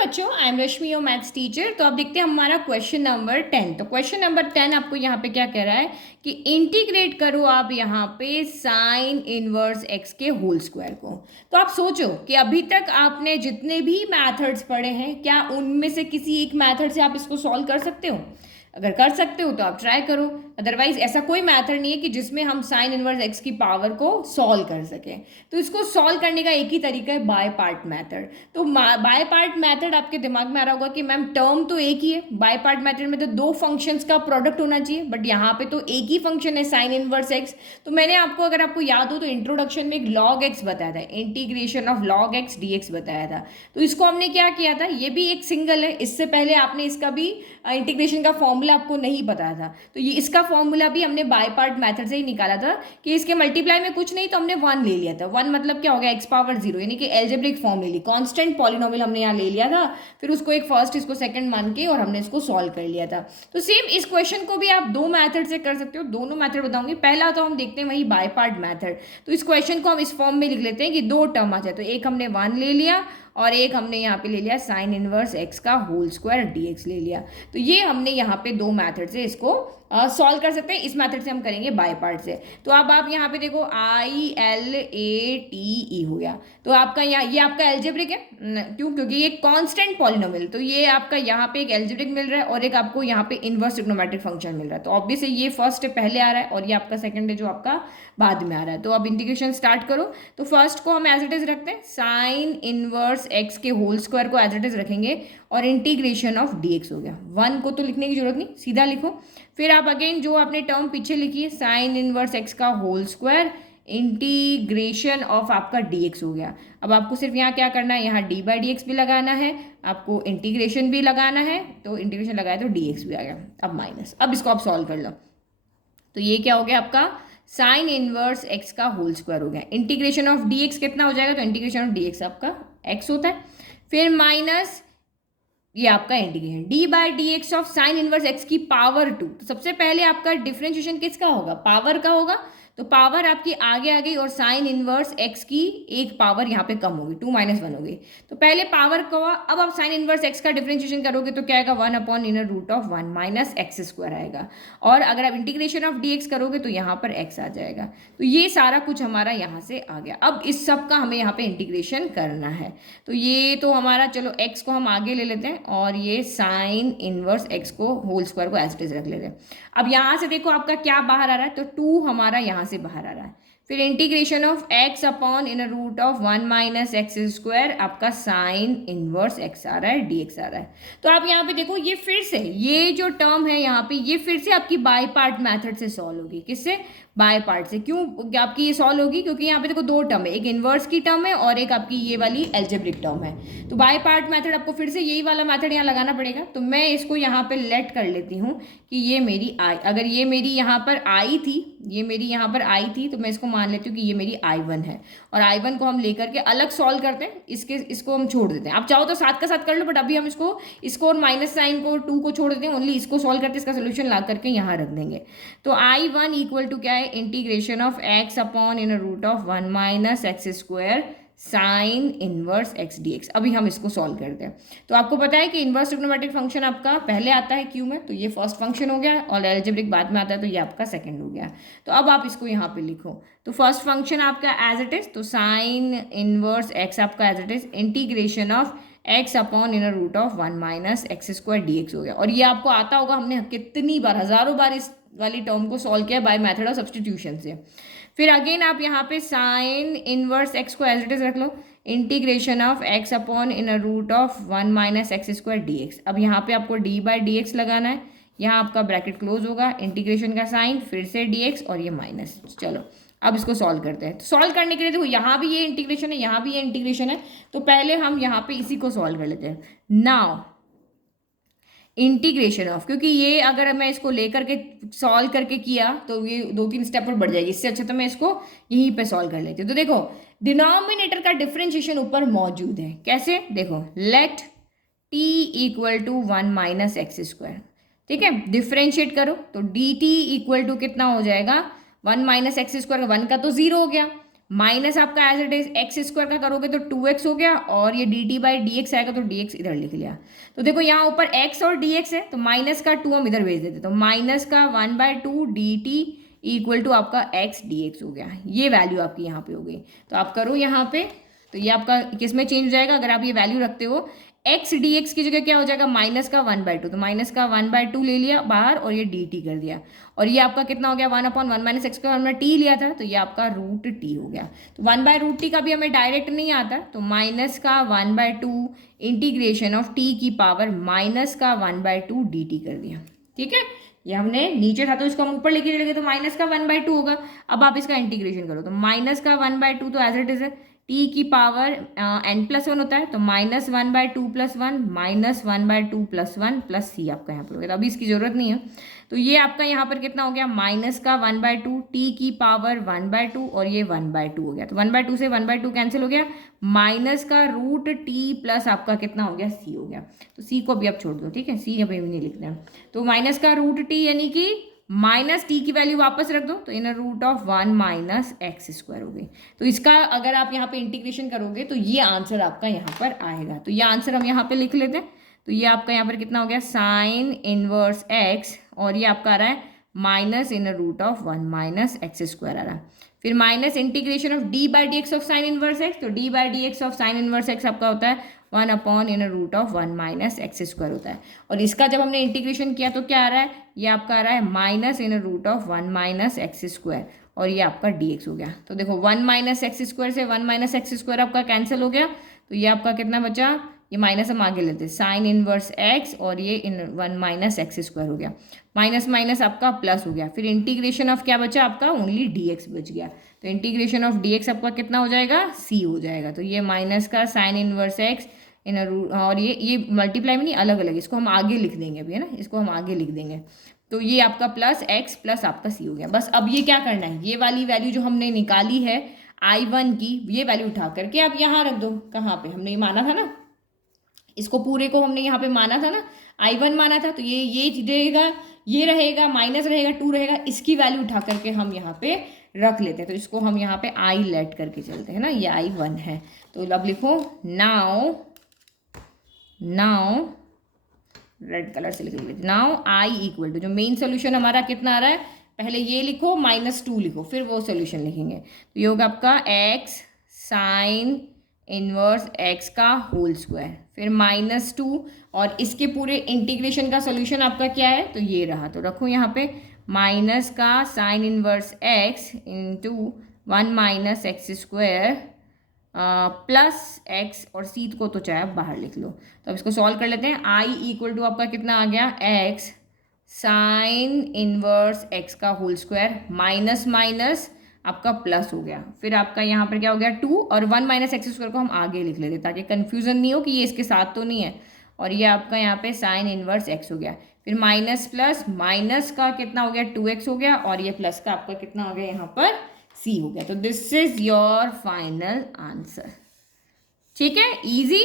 बच्चों, I am Rashmi your maths teacher. तो अब देखते हैं हमारा क्वेश्चन नंबर 10। तो क्वेश्चन नंबर 10 आपको यहाँ पे क्या कह रहा है कि इंटीग्रेट करो आप यहाँ पे साइन इनवर्स एक्स के होल स्क्वायर को। तो आप सोचो कि अभी तक आपने जितने भी मैथड्स पढ़े हैं, क्या उनमें से किसी एक मैथड से आप इसको सॉल्व कर सकते हो? अगर कर सकते हो तो आप ट्राई करो, अदरवाइज ऐसा कोई मैथड नहीं है कि जिसमें हम साइन इनवर्स एक्स की पावर को सॉल्व कर सकें। तो इसको सॉल्व करने का एक ही तरीका है, बाय पार्ट मेथड। तो बाय पार्ट मेथड आपके दिमाग में आ रहा होगा कि मैम टर्म तो एक ही है, बाय पार्ट मेथड में तो दो फंक्शंस का प्रोडक्ट होना चाहिए, बट यहाँ पे तो एक ही फंक्शन है साइन इनवर्स एक्स। तो मैंने आपको, अगर आपको याद हो तो इंट्रोडक्शन में एक लॉग एक्स बताया था, integration of log x d x बताया था। तो इसको हमने क्या किया था, ये भी एक सिंगल है, इससे पहले आपने इसका भी इंटीग्रेशन का फॉर्मूला आपको नहीं पता था, तो ये इसका फॉर्मूला भी हमने बाय पार्ट मेथड से ही निकाला था कि इसके मल्टीप्लाई में कुछ नहीं तो हमने वन ले लिया था। वन मतलब क्या हो गया, एक्स पावर जीरो, यानी कि एल्जेब्रिक फॉर्म ले ली, कांस्टेंट पॉलिनोमियल हमने यहाँ ले लिया था, फिर उसको एक फर्स्ट इसको सेकंड मान के और हमने इसको सॉल्व कर लिया था। तो सेम इस क्वेश्चन को भी आप दो मैथड से कर सकते हो, दोनों मैथड बताऊंगी। पहला तो हम देखते हैं वही बाय पार्ट मैथड। तो इस क्वेश्चन को हम इस फॉर्म में लिख लेते हैं कि दो टर्म आ जाए, तो एक हमने वन ले लिया और एक हमने यहाँ पे ले लिया साइन इनवर्स एक्स का होल स्क्वायर डीएक्स ले लिया। तो ये हमने यहाँ पे दो मेथड से इसको सॉल्व कर सकते हैं। इस मेथड से हम करेंगे बाय पार्ट से। तो अब आप यहाँ पे देखो ILATE हो गया, तो आपका यहाँ ये आपका एल्जेब्रिक है, क्यों? क्योंकि ये कांस्टेंट पॉलिनोमियल, तो ये आपका यहाँ पे एक एल्जेब्रिक मिल रहा है और एक आपको यहाँ पे इनवर्स ट्रिग्नोमेट्रिक फंक्शन मिल रहा है। तो ऑब्वियसली ये फर्स्ट पहले आ रहा है और ये आपका सेकंड है जो आपका बाद में आ रहा है। तो अब इंटीग्रेशन स्टार्ट करो। तो फर्स्ट को हम एज इट इज रखते हैं, साइन इनवर्स एक्स के होल स्क्वायर को एज इट इज रखेंगे और इंटीग्रेशन ऑफ डीएक्स हो गया। वन को तो लिखने की जरूरत नहीं, सीधा लिखो। फिर आप अगेन जो आपने टर्म पीछे लिखी है, साइन इनवर्स एक्स का होल स्क्वायर इंटीग्रेशन ऑफ आपका डीएक्स हो गया। अब आपको सिर्फ यहाँ क्या करना है, यहाँ डी बाई डी एक्स भी लगाना है, आपको इंटीग्रेशन भी लगाना है। तो इंटीग्रेशन लगाया तो डीएक्स भी आ गया, अब माइनस। अब इसको आप सॉल्व कर लो। तो ये क्या हो गया आपका, साइन इनवर्स एक्स का होल स्क्वायर हो गया। इंटीग्रेशन ऑफ डी एक्स कितना हो जाएगा, तो इंटीग्रेशन ऑफ डी एक्स आपका एक्स होता है, फिर माइनस ये आपका integration D by d x of sine inverse x की पावर टू। तो सबसे पहले आपका डिफरेंशिएशन किसका होगा, पावर का होगा। तो पावर आपकी आगे आ गई और साइन इनवर्स एक्स की एक पावर यहाँ पे कम होगी, 2 - 1 हो गई। तो पहले पावर का हुआ, अब आप साइन इनवर्स एक्स का डिफरेंशिएशन करोगे तो क्या आएगा, 1/√1 माइनस एक्स स्क्वायर आएगा। और अगर आप इंटीग्रेशन ऑफ डी एक्स करोगे तो यहाँ पर एक्स आ जाएगा। तो ये सारा कुछ हमारा यहाँ से आ गया। अब इस सब का हमें यहाँ पे इंटीग्रेशन करना है। तो ये तो हमारा, चलो एक्स को हम आगे ले लेते हैं और ये साइन इनवर्स एक्स को होल स्क्वायर को एज इट इज रख लेते हैं। अब यहाँ से देखो आपका क्या बाहर आ रहा है, तो 2 हमारा यहाँ से बाहर आ रहा है। फिर integration of x upon in root of 1 minus x square, आपका साइन इनवर्स एक्स आ रहा है, डीएक्स आ रहा है। तो आप यहाँ पे देखो, ये फिर से ये जो टर्म है यहाँ पे, ये फिर से आपकी बाय पार्ट मेथड से सॉल्व होगी। किससे, बाय पार्ट से। क्यों आपकी ये सॉल्व होगी, क्योंकि यहाँ पे देखो दो टर्म है, एक इनवर्स की टर्म है और एक आपकी ये वाली एल्जेब्रिक टर्म है। तो बाय पार्ट मेथड आपको फिर से यही वाला मेथड यहाँ लगाना पड़ेगा। तो मैं इसको यहाँ पे लेट कर लेती हूँ कि ये मेरी आई, अगर ये मेरी यहाँ पर आई थी, ये मेरी यहाँ पर आई थी, तो मैं इसको मान लेती हूँ कि ये मेरी I1 है। और I1 को हम लेकर के अलग सॉल्व करते हैं, इसको हम छोड़ देते हैं। आप चाहो तो साथ का साथ कर लो, बट अभी हम इसको और माइनस साइन को 2 को छोड़ देते हैं, ओनली इसको सॉल्व करते इसका सोल्यूशन ला करके यहाँ रख देंगे। तो I1 इक्वल टू क्या है, integration of x upon in root of 1 minus x square sine inverse x d x. अभी हम इसको सॉल्व करते हैं। तो आपको पता है कि इनवर्स ट्रिग्नोमेट्रिक फंक्शन आपका पहले आता है क्यू में, तो ये फर्स्ट फंक्शन हो गया, और एल्जेब्रिक बाद में आता है, तो ये आपका सेकंड हो गया। तो अब आप इसको यहाँ पे लिखो। तो फर्स्ट फंक्शन आपका एज इट इज, तो साइन इनवर्स एक्स आपका as it is integration of x upon in root of 1 minus x square d x हो गया। और ये आपको आता होगा, हमने कितनी बार, हजारों बार इस वाली टर्म को सॉल्व किया बाय मेथड ऑफ सब्स्टिट्यूशन से। फिर अगेन आप यहाँ पे साइन इनवर्स एक्स को एज इट इज रख लो, integration of x upon in root of 1 minus x square d x. अब यहाँ पे आपको डी बाई डी एक्स लगाना है, यहाँ आपका ब्रैकेट क्लोज होगा, इंटीग्रेशन का साइन, फिर से डी एक्स और ये माइनस। चलो अब इसको सॉल्व करते हैं। तो सॉल्व करने के लिए देखो, यहाँ भी ये इंटीग्रेशन है, यहाँ भी ये इंटीग्रेशन है, तो पहले हम यहाँ पे इसी को सॉल्व कर लेते हैं। नाउ इंटीग्रेशन ऑफ, क्योंकि ये अगर मैं इसको लेकर के सॉल्व करके किया तो ये 2-3 स्टेप पर बढ़ जाएगी, इससे अच्छा तो मैं इसको यहीं पे सॉल्व कर लेती हूँ। तो देखो डिनोमिनेटर का डिफरेंशिएशन ऊपर मौजूद है, कैसे, देखो let t equal to 1 minus x square, ठीक है, डिफरेंशिएट करो तो dt इक्वल टू कितना हो जाएगा, 1 माइनस एक्स स्क्वायर, 1 का तो 0 हो गया, माइनस आपका as it is x square का करोगे तो 2x हो गया, और ये dt बाई डी एक्स आएगा तो dx इधर लिख लिया। तो देखो यहाँ ऊपर x और dx है, तो माइनस का 2 हम इधर भेज देते, तो माइनस का 1/2 dt इक्वल टू आपका x dx हो गया। ये वैल्यू आपकी यहाँ पे हो गई। तो आप करो यहाँ पे, तो ये आपका किस में चेंज हो जाएगा, अगर आप ये वैल्यू रखते हो x dx की जगह क्या हो जाएगा, माइनस का 1/2, तो माइनस का 1/2 ले लिया बाहर और ये dt कर दिया, और ये आपका कितना हो गया 1/1 माइनस एक्स का हमने t लिया था, तो ये आपका रूट t हो गया। तो 1/√t का भी हमें डायरेक्ट नहीं आता, तो माइनस का 1/2 इंटीग्रेशन ऑफ t की पावर माइनस का 1/2 dt कर दिया। ठीक है, ये हमने नीचे था तो इसको हम ऊपर लेके चलेंगे, तो माइनस का 1/2 होगा। अब आप इसका इंटीग्रेशन करो, तो माइनस का 1/2 तो एज इट इज है, टी की पावर n+1 होता है, तो -1/2 + 1 -1/2 + 1 प्लस सी आपका यहाँ पर हो गया। तो अभी इसकी जरूरत नहीं है, तो ये आपका यहाँ पर कितना हो गया, माइनस का 1/2 टी की पावर 1/2 और ये 1/2 हो गया। तो 1/2 से 1/2 कैंसिल हो गया, माइनस का रूट टी प्लस आपका कितना हो गया, सी हो गया। तो सी को अभी आप छोड़ दो, ठीक है, सी अभी नहीं लिखना है। तो माइनस का रूट टी यानी कि माइनस टी की वैल्यू वापस रख दो, तो inner root of 1 minus x square हो गई। तो इसका अगर आप यहाँ पे इंटीग्रेशन करोगे तो ये आंसर आपका यहाँ पर आएगा। तो ये आंसर हम यहाँ पे लिख लेते हैं। तो ये आपका यहाँ पर कितना हो गया, साइन इनवर्स एक्स, और ये आपका आ रहा है minus inner root of 1 minus x square आ रहा है। फिर minus integration of d by d x of sine inverse x, तो d by d x of sine inverse x आपका होता है 1 inner root of 1 minus x square होता है। और इसका जब हमने इंटीग्रेशन किया तो क्या आ रहा है, ये आपका आ रहा है minus inner root of 1 minus x square, और ये आपका dx हो गया। तो देखो 1 माइनस एक्स स्क्वायर से 1 माइनस एक्स स्क्वायर आपका कैंसिल हो गया, तो ये आपका कितना बचा, ये माइनस हम आगे लेते हैं, साइन इनवर्स एक्स और ये 1 माइनस एक्स स्क्वायर हो गया, माइनस माइनस आपका प्लस हो गया। फिर इंटीग्रेशन ऑफ क्या बचा आपका, ओनली dx बच गया। तो इंटीग्रेशन ऑफ dx आपका कितना हो जाएगा, c हो जाएगा। तो ये माइनस का साइन इनवर्स एक्स इन रूट, और ये मल्टीप्लाई में नहीं, अलग अलग, इसको हम आगे लिख देंगे अभी, है ना, इसको हम आगे लिख देंगे। तो ये आपका प्लस एक्स प्लस आपका सी हो गया। बस अब ये क्या करना है, ये वाली वैल्यू जो हमने निकाली है I1 की, ये वैल्यू उठा करके आप यहाँ रख दो। कहाँ पे हमने ये माना था ना, इसको पूरे को हमने यहाँ पे माना था ना, I1 माना था, तो ये रहेगा, ये रहेगा, माइनस रहेगा, 2 रहेगा, इसकी वैल्यू उठा करके हम यहाँ पे रख लेते हैं। तो इसको हम यहाँ पे I लेट करके चलते हैं ना, ये I1 है। तो अब लिखो नाउ रेड कलर से लिख लेते, नाउ I इक्वल टू, जो मेन सोल्यूशन हमारा कितना आ रहा है, पहले ये लिखो -2 लिखो, फिर वो सोल्यूशन लिखेंगे। तो ये होगा आपका x साइन इनवर्स x का होल स्क्वायर, फिर -2, और इसके पूरे इंटीग्रेशन का सोल्यूशन आपका क्या है, तो ये रहा। तो रखो यहाँ पे माइनस का sign inverse x into 1 minus x square plus x, और सी को तो चाहे आप बाहर लिख लो। तो अब इसको सॉल्व कर लेते हैं। I इक्वल टू आपका कितना आ गया, x साइन इनवर्स x का होल स्क्वायर माइनस माइनस आपका प्लस हो गया, फिर आपका यहाँ पर क्या हो गया 2, और 1 माइनस एक्स स्क्वायर को हम आगे लिख लेते ताकि कन्फ्यूजन नहीं हो कि ये इसके साथ तो नहीं है, और ये आपका यहाँ पे साइन इनवर्स x हो गया। फिर माइनस प्लस, माइनस का कितना हो गया 2x हो गया, और ये प्लस का आपका कितना हो गया यहाँ पर सी हो गया। तो this is your final answer. ठीक है, इजी।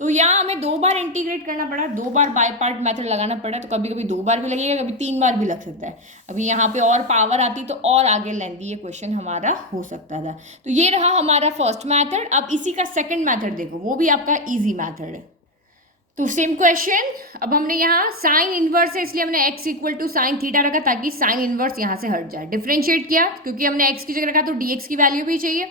तो यहाँ हमें 2 बार इंटीग्रेट करना पड़ा, 2 बार बाय पार्ट मेथड लगाना पड़ा, तो कभी कभी 2 बार भी लगेगा, कभी 3 बार भी लग सकता है। अभी यहाँ पे और पावर आती तो और आगे लेंदी ये क्वेश्चन हमारा हो सकता था। तो ये रहा हमारा फर्स्ट मेथड। अब इसी का सेकंड मेथड देखो, वो भी आपका इजी मेथड है। तो सेम क्वेश्चन, अब हमने यहाँ साइन इनवर्स है इसलिए हमने x equal to sine theta रखा ताकि साइन इनवर्स यहाँ से हट जाए। डिफरेंशिएट किया क्योंकि हमने x की जगह रखा तो dx की वैल्यू भी चाहिए,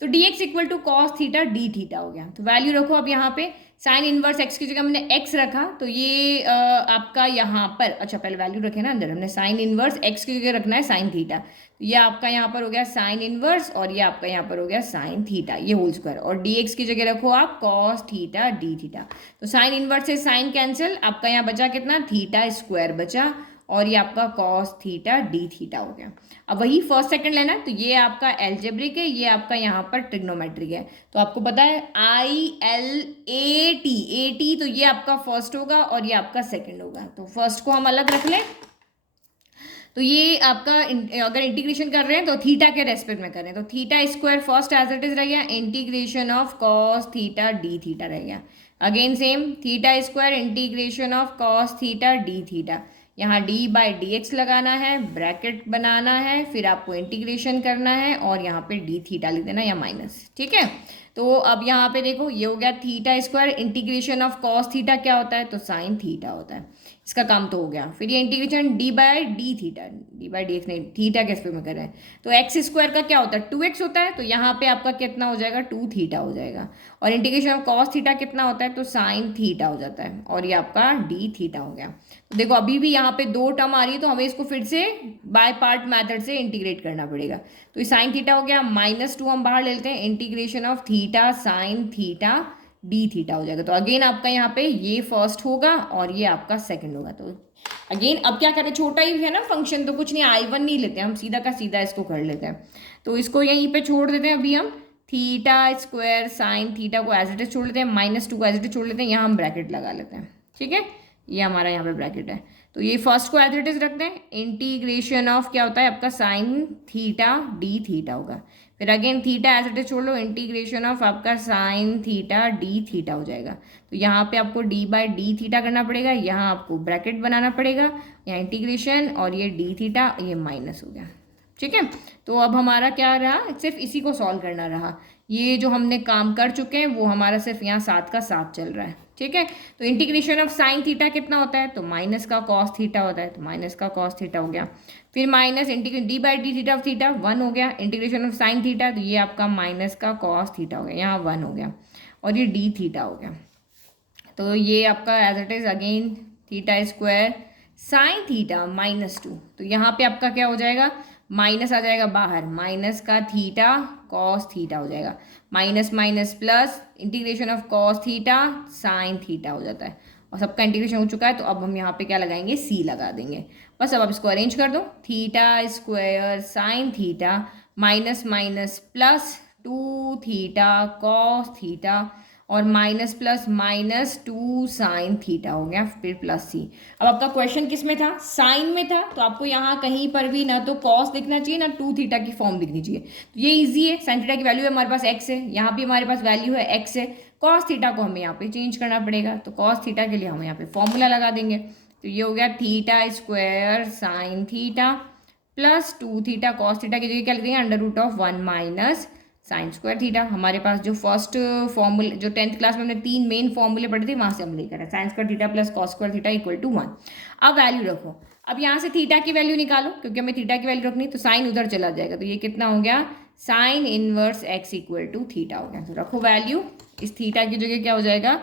तो dx equal to cos theta d theta हो गया। तो वैल्यू रखो अब यहाँ पे, साइन इनवर्स x की जगह हमने x रखा, तो ये आपका यहाँ पर, अच्छा पहले वैल्यू रखे ना अंदर, हमने साइन इनवर्स x की जगह रखना है साइन थीटा, तो ये आपका यहाँ पर हो गया साइन इनवर्स, और ये आपका यहाँ पर हो गया साइन थीटा, ये होल स्क्वायर, और dx की जगह रखो आप कॉस थीटा डी थीटा। तो साइन इनवर्स से साइन कैंसिल, आपका यहाँ बचा कितना, थीटा स्क्वायर बचा, और ये आपका कॉस थीटा डी थीटा हो गया। अब वही फर्स्ट सेकंड लेना है, तो ये आपका एल्जेब्रिक है, ये आपका यहाँ पर ट्रिग्नोमेट्रिक है। तो आपको पता है ILAT, तो ये आपका फर्स्ट होगा और ये आपका सेकंड होगा। तो फर्स्ट को हम अलग रख लें, तो ये आपका अगर इंटीग्रेशन कर रहे हैं तो थीटा के रेस्पेक्ट में कर रहे हैं, तो theta square first as it is रह गया, integration of cos theta d theta रह गया। Again same, theta square integration of cos theta d theta, यहाँ डी बाई डी एक्स लगाना है, ब्रैकेट बनाना है, फिर आपको इंटीग्रेशन करना है और यहाँ पे डी थीटा लिख देना या माइनस। ठीक है, तो अब यहाँ पे देखो ये हो गया theta square, integration of cos theta क्या होता है, तो साइन थीटा होता है। इसका काम तो हो गया। फिर ये integration D by D theta, D by d x नहीं, थीटा के में कर रहे हैं, तो एक्स स्क्वायर का क्या होता है, 2x होता है, तो यहाँ पे आपका कितना हो जाएगा, 2 थीटा हो जाएगा। और इंटीग्रेशन ऑफ कॉस थीटा कितना होता है, तो साइन थीटा हो जाता है, और ये आपका डी थीटा हो गया। तो देखो अभी भी यहाँ पे 2 टर्म आ रही है, तो हमें इसको फिर से बाय पार्ट मेथड से इंटीग्रेट करना पड़ेगा। तो ये साइन थीटा हो गया, -2 हम बाहर ले लेते हैं, integration of theta sine theta d theta हो जाएगा। तो अगेन आपका यहाँ पे ये फर्स्ट होगा और ये आपका सेकंड होगा। तो अगेन अब क्या करें, छोटा ही है ना फंक्शन, तो कुछ नहीं, I1 नहीं लेते हम, सीधा का सीधा इसको कर लेते हैं। तो इसको यहीं पे छोड़ देते हैं अभी हम, थीटा स्क्वायर साइन थीटा को एज इट इज छोड़ लेते हैं, -2 को एज इट इज छोड़ लेते हैं, यहाँ हम ब्रैकेट लगा लेते हैं। ठीक है, ये हमारा यहाँ पे ब्रैकेट है। तो ये फर्स्ट को एज इट इज रखते हैं, इंटीग्रेशन ऑफ क्या होता है आपका साइन थीटा डी थीटा होगा। फिर again theta as it is छोड़ लो, इंटीग्रेशन ऑफ आपका साइन थीटा डी थीटा हो जाएगा। तो यहाँ पे आपको डी बाई डी थीटा करना पड़ेगा, यहाँ आपको ब्रैकेट बनाना पड़ेगा, यहाँ इंटीग्रेशन और ये डी थीटा, ये माइनस हो गया। ठीक है, तो अब हमारा क्या रहा, सिर्फ इसी को सॉल्व करना रहा। ये जो हमने काम कर चुके हैं वो हमारा सिर्फ यहाँ 7 का 7 चल रहा है। ठीक है, तो इंटीग्रेशन ऑफ साइन थीटा कितना होता है, तो माइनस का कॉस थीटा होता है, तो माइनस का कॉस थीटा हो गया। फिर minus integration D by D theta of theta 1 हो गया, इंटीग्रेशन ऑफ साइन थीटा, तो ये आपका माइनस का कॉस थीटा हो गया, यहाँ 1 हो गया, और ये डी थीटा हो गया। तो ये आपका as it is again theta square sine theta -2, तो यहाँ पे आपका क्या हो जाएगा, माइनस आ जाएगा बाहर, माइनस का थीटा कॉस थीटा हो जाएगा, minus minus plus, integration of cos theta sine theta हो जाता है। और सबका इंटीग्रेशन हो चुका है, तो अब हम यहाँ पे क्या लगाएंगे, सी लगा देंगे। बस अब आप इसको अरेंज कर दो, theta square sine theta minus minus plus 2 theta cos theta और माइनस प्लस -2 साइन थीटा हो गया, फिर प्लस सी। अब आपका क्वेश्चन किस में था, साइन में था, तो आपको यहाँ कहीं पर भी ना तो कॉस दिखना चाहिए ना 2 थीटा की फॉर्म दिखनी चाहिए। तो ये इजी है, साइन थीटा की वैल्यू है हमारे पास x है, यहाँ भी हमारे पास वैल्यू है x है, कॉस थीटा को हमें यहाँ पे चेंज करना पड़ेगा। तो कॉस थीटा के लिए हम यहाँ पे फॉर्मूला लगा देंगे। तो ये हो गया theta square sine theta plus 2 theta cos theta की जगह क्या लिख देंगे, √1 माइनस साइन स्क्वायर थीटा। हमारे पास जो फर्स्ट फॉर्मूले, जो 10th क्लास में हमने 3 मेन फॉर्मूले पढ़े थे, वहाँ से हम लेकर आए, sine square theta plus cos square theta equal to 1। अब वैल्यू रखो, अब यहाँ से थीटा की वैल्यू निकालो, क्योंकि हमें थीटा की वैल्यू रखनी, तो साइन उधर चला जाएगा। तो ये कितना हो गया, sine inverse x equal to theta हो गया। तो रखो वैल्यू, इस थीटा की जगह क्या हो जाएगा,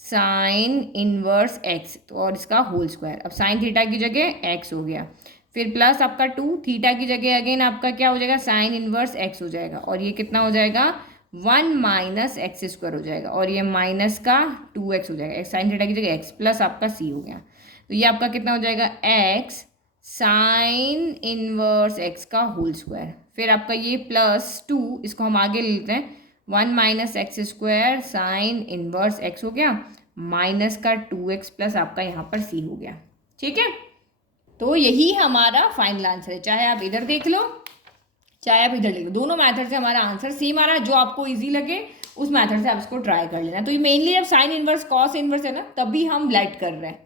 साइन इनवर्स x, तो और इसका होल स्क्वायर। अब साइन थीटा की जगह x हो गया, फिर प्लस आपका 2 थीटा की जगह अगेन आपका क्या हो जाएगा, साइन इनवर्स x हो जाएगा, और ये कितना हो जाएगा, 1 माइनस एक्स स्क्वायर हो जाएगा, और ये माइनस का 2x हो जाएगा, साइन थीटा की जगह x प्लस आपका c हो गया। तो ये आपका कितना हो जाएगा, x साइन इनवर्स x का होल स्क्वायर, फिर आपका ये +2, इसको हम आगे ले लेते हैं, 1 minus x square sine inverse x हो गया, माइनस का 2x प्लस आपका यहाँ पर c हो गया। ठीक है, तो यही हमारा फाइनल आंसर है। चाहे आप इधर देख लो चाहे आप इधर देख लो, दोनों मेथड से हमारा आंसर सेम आ रहा है। जो आपको इजी लगे उस मेथड से आप इसको ट्राई कर लेना। तो ये मेनली जब साइन इनवर्स कॉस इनवर्स है ना, तभी हम लेट कर रहे हैं।